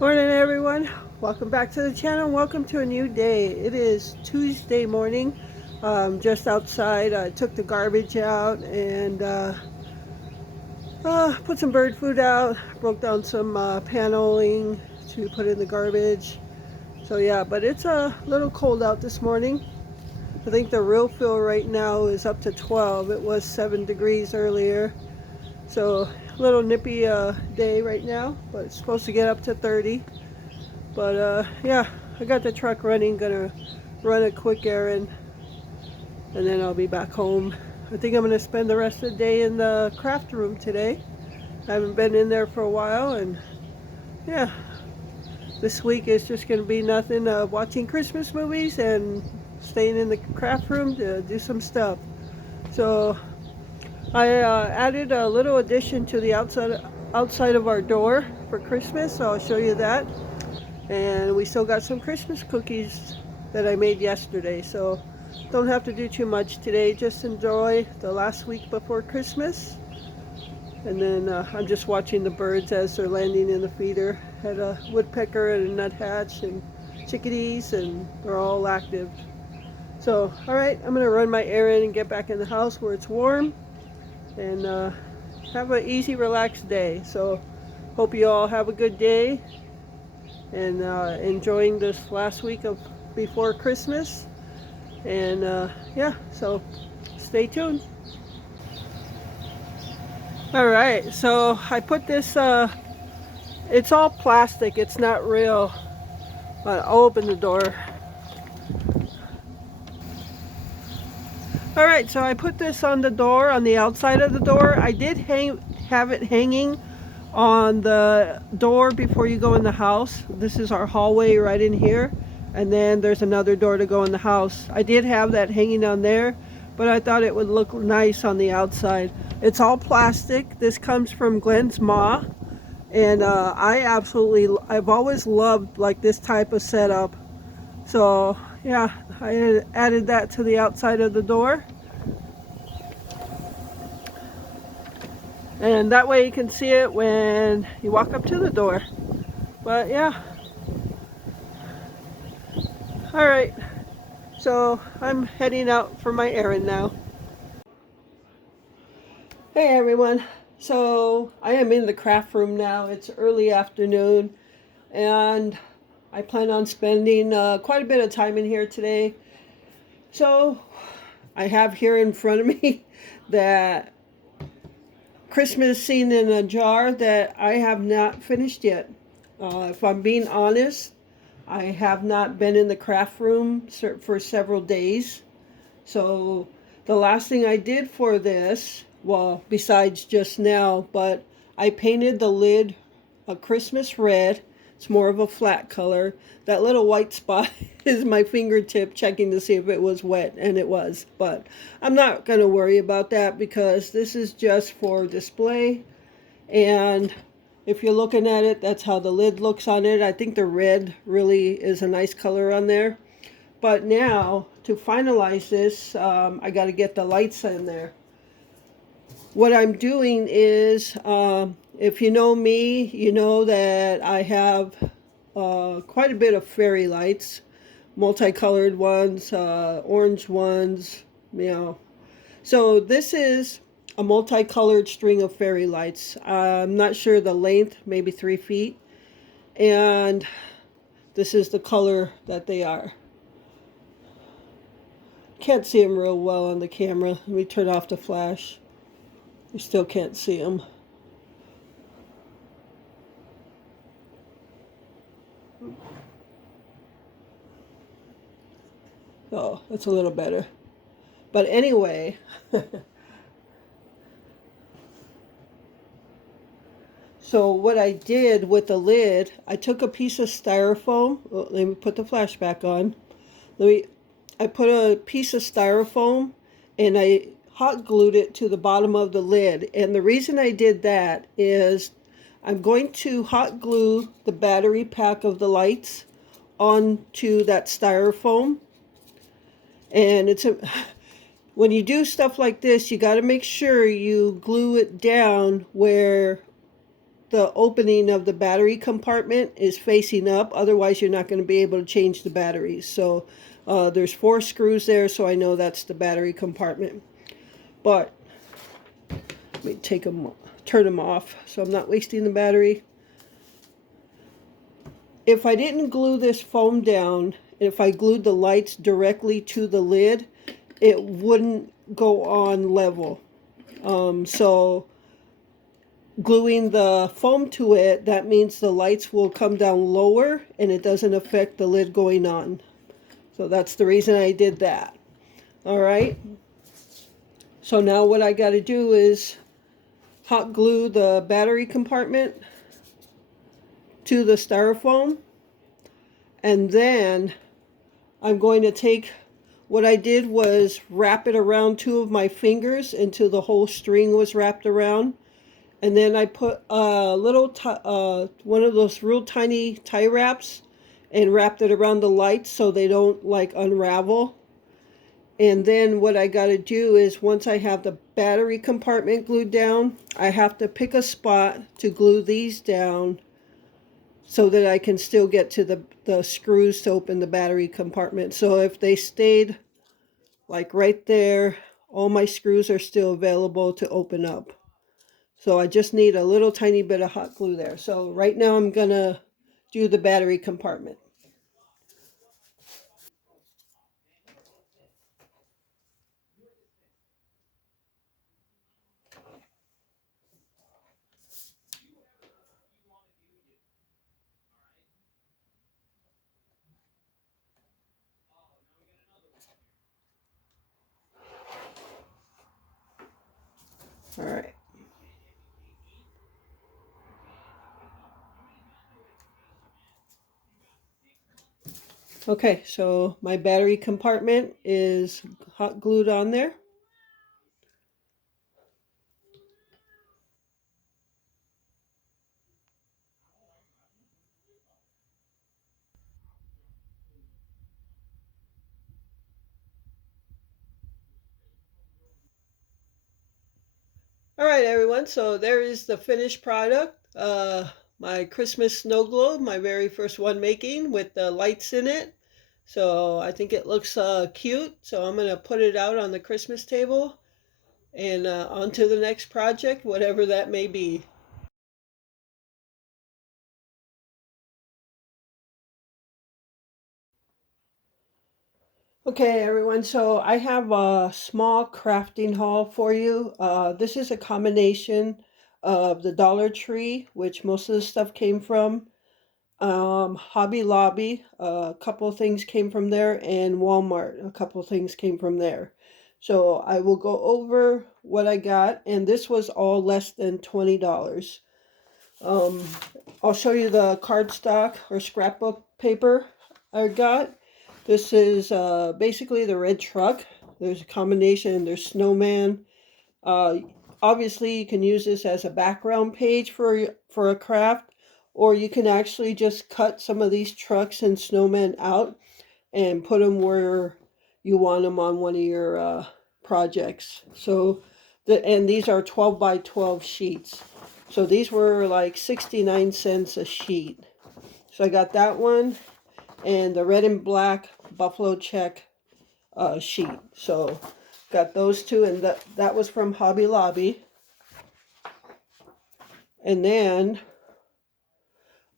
Morning everyone, welcome back to the channel. Welcome to a new day. It is Tuesday morning. Just outside. I took the garbage out and put some bird food out, broke down some paneling to put in the garbage. So yeah, but it's a little cold out this morning. I think the real feel right now is up to 12. It was 7 degrees earlier, so a little nippy day right now, but it's supposed to get up to 30. But yeah, I got the truck running, gonna run a quick errand, and then I'll be back home. I think I'm gonna spend the rest of the day in the craft room today. I haven't been in there for a while, and yeah, this week is just gonna be nothing, watching Christmas movies and staying in the craft room to do some stuff. So I added a little addition to the outside of our door for Christmas, so I'll show you that. And we still got some Christmas cookies that I made yesterday, so don't have to do too much today. Just enjoy the last week before Christmas. And then I'm just watching the birds as they're landing in the feeder. Had a woodpecker and a nuthatch and chickadees, and they're all active. So alright, I'm gonna run my errand and get back in the house where it's warm, and have an easy relaxed day. So hope you all have a good day and enjoying this last week of before Christmas. And yeah, so stay tuned. All right, so I put this, it's all plastic, it's not real. I'll open the door. All right, so I put this on the door, on the outside of the door. I did have it hanging on the door before you go in the house. This is our hallway right in here, and then there's another door to go in the house. I did have that hanging on there, but I thought it would look nice on the outside. It's all plastic. This comes from Glenn's Ma, and I've always loved like this type of setup. So yeah, I added that to the outside of the door, and that way you can see it when you walk up to the door. But yeah, all right, so I'm heading out for my errand now. Hey everyone, so I am in the craft room now. It's early afternoon, and I plan on spending quite a bit of time in here today. So I have here in front of me that Christmas scene in a jar that I have not finished yet. If I'm being honest, I have not been in the craft room for several days. So the last thing I did for this, well, besides just now, but I painted the lid a Christmas red. It's more of a flat color. That little white spot is my fingertip checking to see if it was wet, and it was. But I'm not going to worry about that because this is just for display. And if you're looking at it, that's how the lid looks on it. I think the red really is a nice color on there. But now, to finalize this, I got to get the lights in there. What I'm doing is, if you know me, you know that I have quite a bit of fairy lights, multicolored ones, orange ones, you know. So this is a multicolored string of fairy lights. I'm not sure the length, maybe 3 feet. And this is the color that they are. Can't see them real well on the camera. Let me turn off the flash. You still can't see them. Oh, that's a little better. But anyway, so what I did with the lid, I took a piece of styrofoam. Oh, let me put the flash back on. I put a piece of styrofoam and I hot glued it to the bottom of the lid. And the reason I did that is I'm going to hot glue the battery pack of the lights onto that styrofoam. And when you do stuff like this, you got to make sure you glue it down where the opening of the battery compartment is facing up. Otherwise, you're not going to be able to change the batteries. So there's 4 screws there, so I know that's the battery compartment. But let me turn them off so I'm not wasting the battery. If I didn't glue this foam down, if I glued the lights directly to the lid, it wouldn't go on level. So gluing the foam to it, that means the lights will come down lower and it doesn't affect the lid going on. So that's the reason I did that. All right. So now what I got to do is hot glue the battery compartment to the styrofoam. And then I'm going to take, what I did was wrap it around 2 of my fingers until the whole string was wrapped around. And then I put a little, one of those real tiny tie wraps and wrapped it around the lights so they don't like unravel. And then what I got to do is once I have the battery compartment glued down, I have to pick a spot to glue these down so that I can still get to the screws to open the battery compartment. So if they stayed like right there, all my screws are still available to open up. So I just need a little tiny bit of hot glue there. So right now I'm gonna do the battery compartment. All right. Okay, so my battery compartment is hot glued on there. All right, everyone, so there is the finished product. My Christmas snow globe, my very first one making with the lights in it. So I think it looks cute. So I'm going to put it out on the Christmas table and on to the next project, whatever that may be. Okay, everyone, so I have a small crafting haul for you. This is a combination of the Dollar Tree, which most of the stuff came from, Hobby Lobby, a couple of things came from there, and Walmart, a couple of things came from there. So I will go over what I got, and this was all less than $20. Um, I'll show you the cardstock or scrapbook paper I got. This is basically the red truck. There's a combination, there's snowman. Uh, Obviously, you can use this as a background page for a craft, or you can actually just cut some of these trucks and snowmen out and put them where you want them on one of your projects. So, and these are 12 by 12 sheets. So these were like 69 cents a sheet. So I got that one and the red and black buffalo check sheet. So got those two, and that was from Hobby Lobby. And then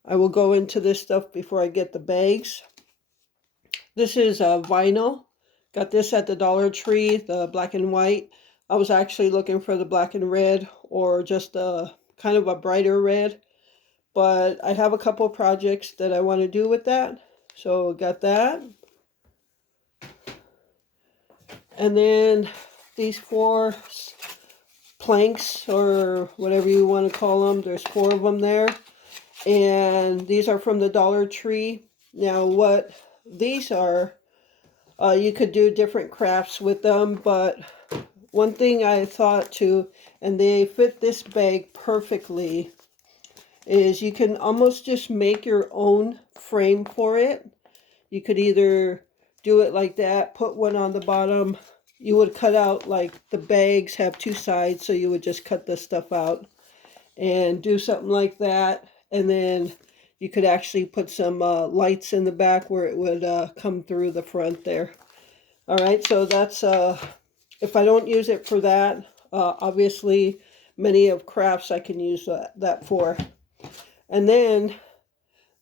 I will go into this stuff before I get the bags. This is vinyl. Got this at the Dollar Tree, the black and white. I was actually looking for the black and red or just a kind of a brighter red. But I have a couple of projects that I want to do with that. So got that. And then these 4 planks or whatever you want to call them. There's 4 of them there. And these are from the Dollar Tree. Now what these are, you could do different crafts with them, but one thing I thought too, and they fit this bag perfectly, is you can almost just make your own frame for it. You could either do it like that, put one on the bottom. You would cut out, like the bags have 2 sides, so you would just cut the stuff out. and do something like that. And then you could actually put some lights in the back where it would come through the front there. All right, so that's, if I don't use it for that, obviously many of crafts I can use that for. And then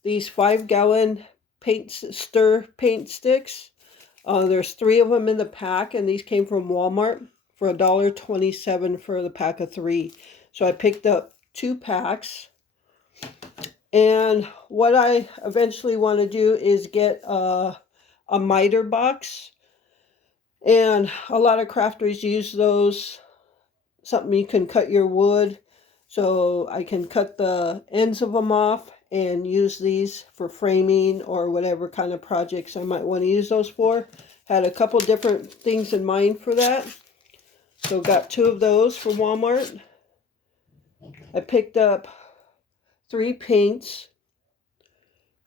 these 5-gallon stir paint sticks. There's 3 of them in the pack, and these came from Walmart for $1.27 for the pack of 3. So I picked up 2 packs. And what I eventually want to do is get a miter box. And a lot of crafters use those, something you can cut your wood. So I can cut the ends of them off and use these for framing or whatever kind of projects I might want to use those for. Had a couple different things in mind for that. So got 2 of those from Walmart. I picked up 3 paints.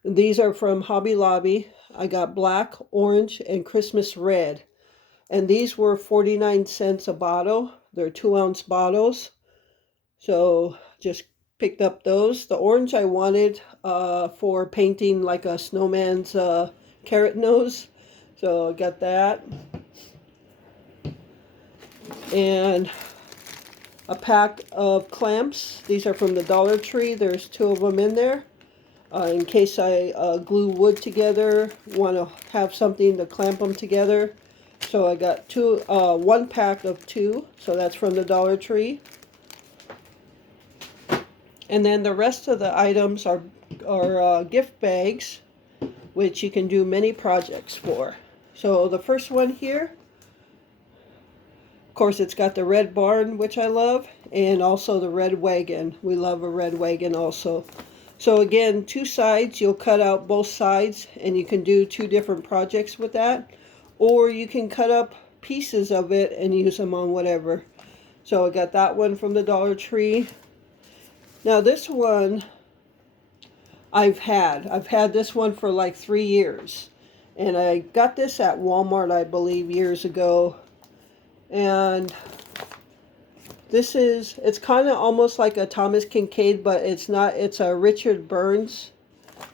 These are from Hobby Lobby. I got black, orange, and Christmas red. And these were 49 cents a bottle. They're 2-ounce bottles. So just picked up those. The orange I wanted for painting like a snowman's carrot nose. So I got that. And a pack of clamps. These are from the Dollar Tree. There's 2 of them in there. In case I glue wood together, want to have something to clamp them together. So I got 1 pack of 2. So that's from the Dollar Tree. And then the rest of the items are gift bags, which you can do many projects for. So the first one here, of course, it's got the red barn, which I love, and also the red wagon. We love a red wagon also. So again, 2 sides, you'll cut out both sides, and you can do 2 different projects with that. Or you can cut up pieces of it and use them on whatever. So I got that one from the Dollar Tree. Now this one I've had this one for like 3 years. And I got this at Walmart, I believe, years ago. And it's kind of almost like a Thomas Kincaid, but it's not. It's a Richard Burns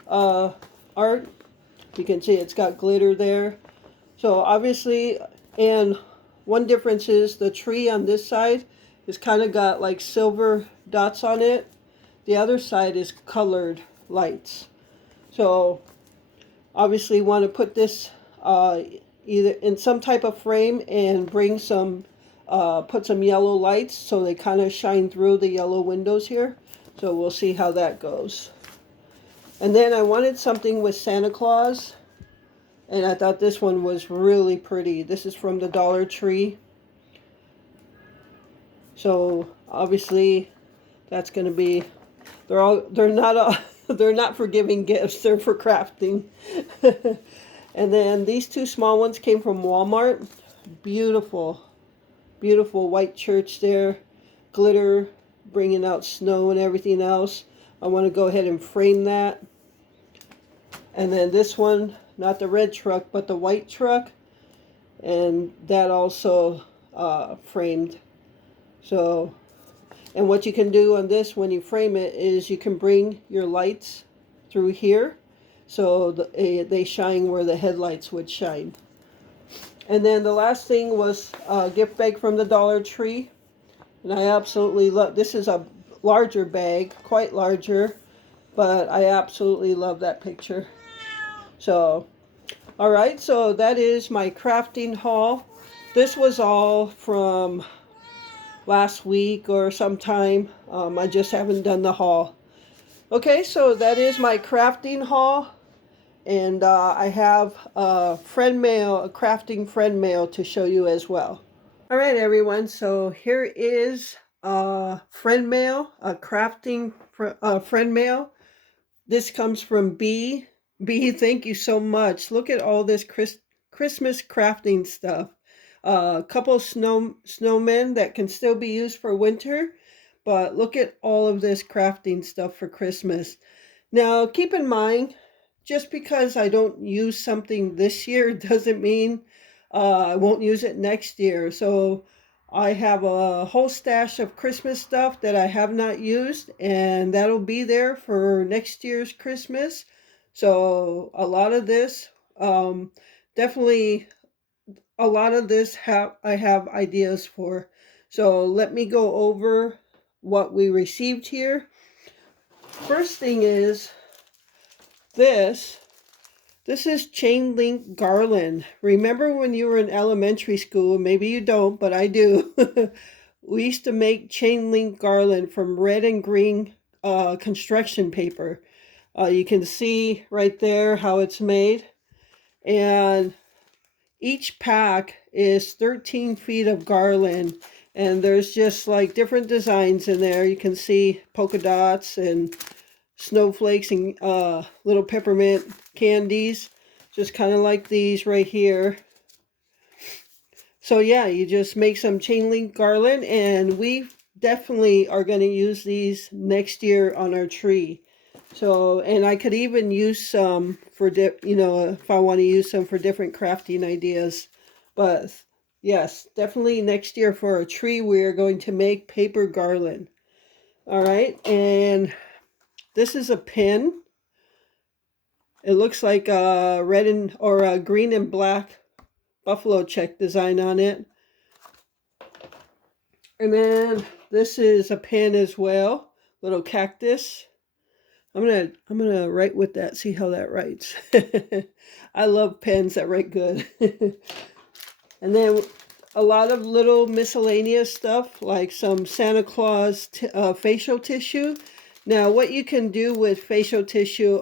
art. You can see it's got glitter there. So obviously, and one difference is the tree on this side is kind of got like silver dots on it. The other side is colored lights. So obviously want to put this either in some type of frame and bring some put some yellow lights so they kind of shine through the yellow windows here. So we'll see how that goes. And then I wanted something with Santa Claus, and I thought this one was really pretty. This is from the Dollar Tree. So obviously that's going to be, they're not for giving gifts, they're for crafting. And then these 2 small ones came from Walmart. Beautiful, beautiful white church there, glitter, bringing out snow and everything else. I want to go ahead and frame that. And then this one, not the red truck, but the white truck, and that also framed. So, and what you can do on this when you frame it is you can bring your lights through here, so they shine where the headlights would shine. And then the last thing was a gift bag from the Dollar Tree. And I absolutely love, this is a larger bag, quite larger, but I absolutely love that picture. So, all right, so that is my crafting haul. This was all from last week or sometime. I just haven't done the haul. Okay, so that is my crafting haul. And I have a crafting friend mail to show you as well. All right, everyone. So here is friend mail, a crafting friend mail. This comes from B. B, thank you so much. Look at all this Christmas crafting stuff. A couple snowmen that can still be used for winter, but look at all of this crafting stuff for Christmas. Now, keep in mind, just because I don't use something this year doesn't mean I won't use it next year. So I have a whole stash of Christmas stuff that I have not used, and that'll be there for next year's Christmas. So a lot of this, definitely a lot of this I have ideas for. So let me go over what we received here. First thing is this. This is chain link garland. Remember when you were in elementary school? Maybe you don't, but I do. We used to make chain link garland from red and green construction paper. You can see right there how it's made. And each pack is 13 feet of garland. And there's just like different designs in there. You can see polka dots and snowflakes and little peppermint candies, just kind of like these right here. So yeah, you just make some chain link garland, and we definitely are going to use these next year on our tree. So, and I could even use some for if I want to use some for different crafting ideas. But yes, definitely next year for a tree we're going to make paper garland. All right, and this is a pin. It looks like a red and or a green and black buffalo check design on it. And then this is a pin as well, little cactus. I'm gonna write with that, see how that writes. I love pens that write good. And then a lot of little miscellaneous stuff, like some Santa Claus facial tissue. Now, what you can do with facial tissue,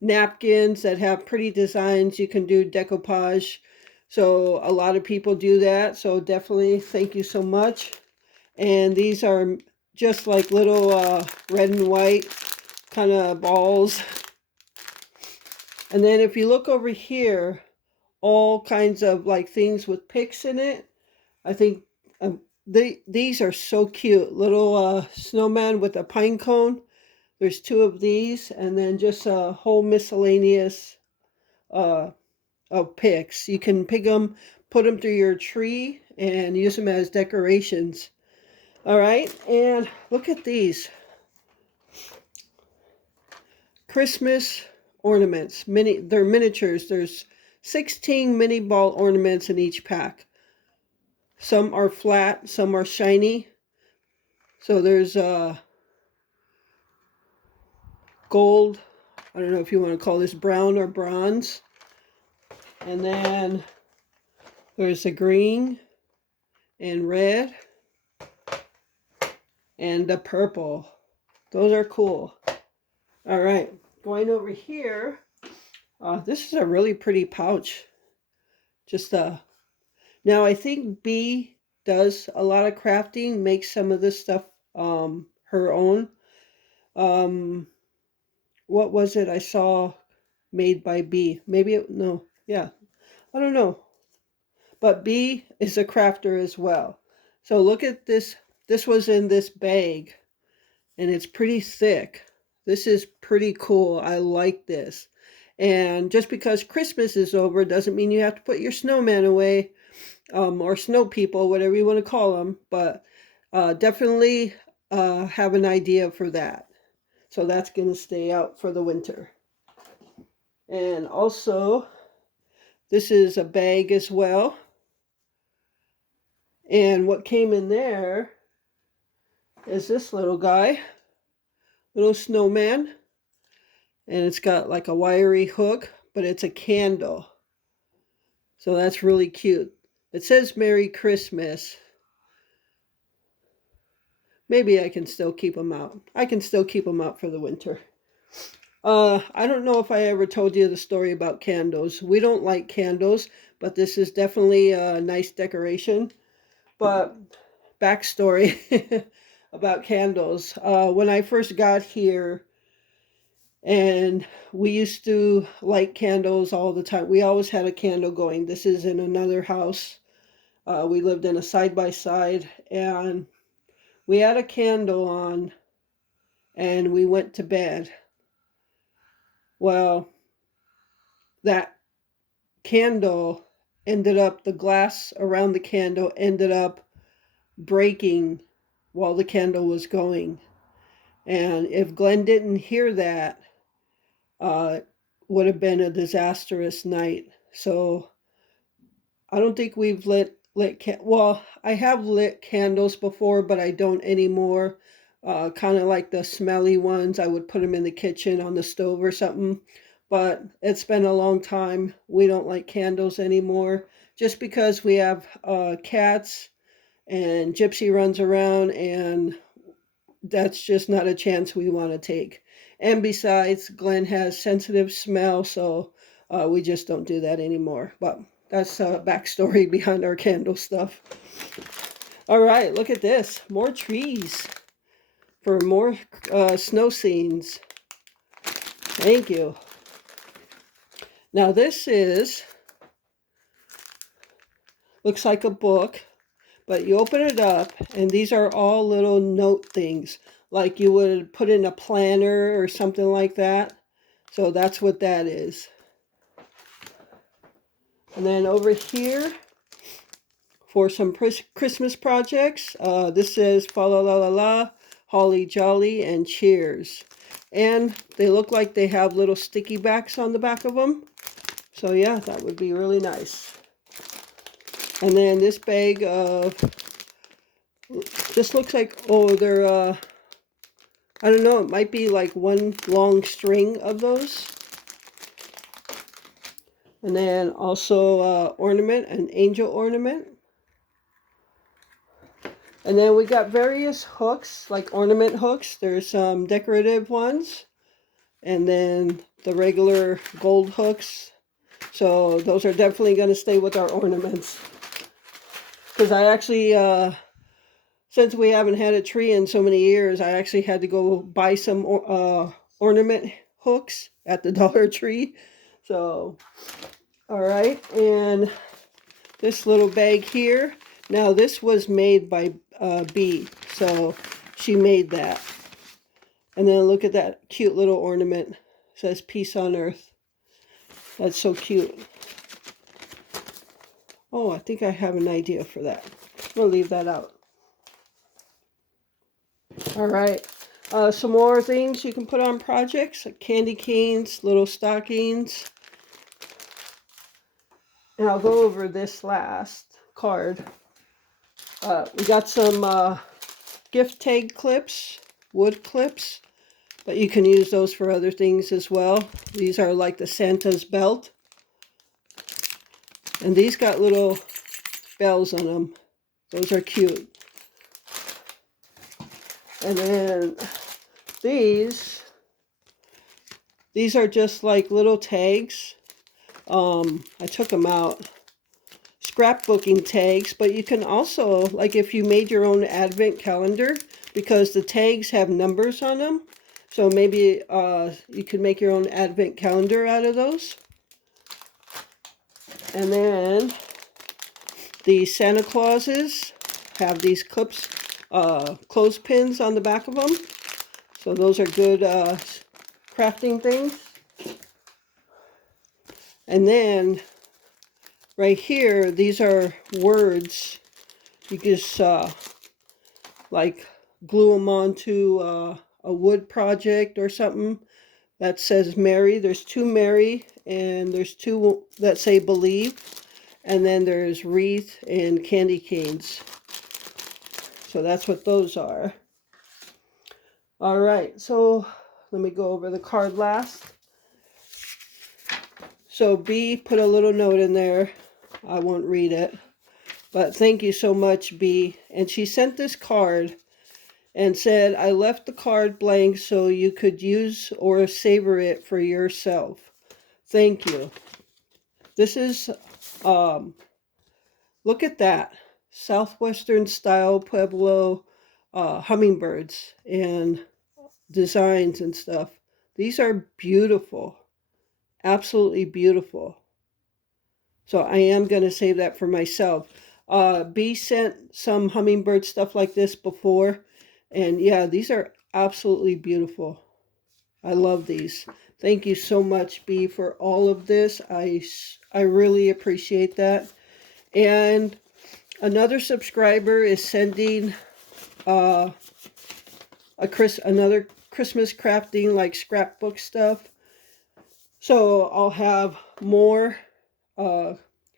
napkins that have pretty designs, you can do decoupage. So a lot of people do that. So definitely thank you so much. And these are just like little red and white kind of balls. And then if you look over here, all kinds of like things with pics in it. I think these are so cute. Little snowman with a pine cone. There's two of these, and then just a whole miscellaneous of pics. You can pick them, put them through your tree, and use them as decorations. All right, and look at these Christmas ornaments. They're miniatures. There's 16 mini ball ornaments in each pack. Some are flat, some are shiny. So there's gold. I don't know if you want to call this brown or bronze. And then there's a green and red and the purple. Those are cool. All right, going over here. This is a really pretty pouch. Now I think B does a lot of crafting, makes some of this stuff her own. What was it I saw made by B? Yeah, I don't know. But B is a crafter as well. So look at this. This was in this bag, and it's pretty thick. This is pretty cool. I like this. And just because Christmas is over doesn't mean you have to put your snowman away, or snow people, whatever you want to call them. But definitely have an idea for that. So that's going to stay out for the winter. And also, this is a bag as well. And what came in there is this little guy, little snowman. And it's got like a wiry hook, but it's a candle. So that's really cute. It says Merry Christmas. Maybe I can still keep them out. I can still keep them out for the winter. I don't know if I ever told you the story about candles. We don't like candles, but this is definitely a nice decoration. But backstory about candles. When I first got here, and we used to light candles all the time. We always had a candle going. This is in another house. We lived in a side-by-side, and we had a candle on, and we went to bed. Well, that candle the glass around the candle ended up breaking while the candle was going. And if Glenn didn't hear that, uh, would have been a disastrous night. So I don't think we've well, I have lit candles before, but I don't anymore. Kind of like the smelly ones. I would put them in the kitchen on the stove or something. But it's been a long time. We don't like candles anymore just because we have cats and Gypsy runs around, and that's just not a chance we want to take. And besides, Glenn has sensitive smell, so we just don't do that anymore. But that's a backstory behind our candle stuff. All right, look at this. More trees for more snow scenes. Thank you. Now this looks like a book, but you open it up and these are all little note things like you would put in a planner or something like that. So that's what that is. And then over here for some Christmas projects, this says fa la la la la, holly jolly, and cheers. And they look like they have little sticky backs on the back of them. So yeah, that would be really nice. And then this bag of, this looks like, oh, they're, I don't know, it might be like one long string of those. And then also ornament, an angel ornament. And then we got various hooks, like ornament hooks. There's some decorative ones. And then the regular gold hooks. So those are definitely going to stay with our ornaments. Because I actually, since we haven't had a tree in so many years, I actually had to go buy some ornament hooks at the Dollar Tree. So, all right. And this little bag here. Now this was made by B. So she made that. And then look at that cute little ornament. It says peace on earth. That's so cute. Oh, I think I have an idea for that. I'm going to leave that out. All right. Some more things you can put on projects. Like candy canes, little stockings. And I'll go over this last card. We got some gift tag clips, wood clips. But you can use those for other things as well. These are like the Santa's belt. And these got little bells on them. Those are cute. And then these are just like little tags. I took them out. Scrapbooking tags, but you can also, like if you made your own advent calendar, because the tags have numbers on them. So maybe you could make your own advent calendar out of those. And then the Santa Clauses have these clips, clothespins on the back of them. So those are good crafting things. And then right here, these are words. You just like glue them onto a wood project or something that says Mary. There's two Mary, and there's two that say believe. And then there's wreath and candy canes. So that's what those are. All right, so let me go over the card last. So B put a little note in there. I won't read it. But thank you so much, B. And she sent this card and said, I left the card blank so you could use or savor it for yourself. Thank you. This is, look at that. Southwestern style Pueblo hummingbirds and designs and stuff. These are beautiful. Absolutely beautiful. So I am going to save that for myself. B sent some hummingbird stuff like this before. And yeah, these are absolutely beautiful. I love these. Thank you so much, B, for all of this. I really appreciate that. And Another subscriber is sending another Christmas crafting, like scrapbook stuff. So I'll have more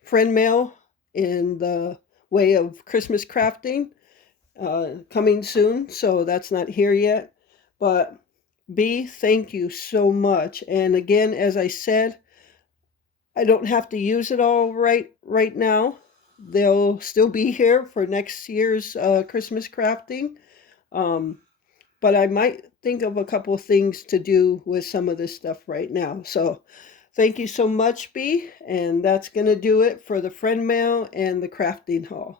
friend mail in the way of Christmas crafting coming soon. So that's not here yet. But B, thank you so much. And again, as I said, I don't have to use it all right now. They'll still be here for next year's Christmas crafting. Um, but I might think of a couple of things to do with some of this stuff right now. So thank you so much, B. And that's going to do it for the friend mail and the crafting haul.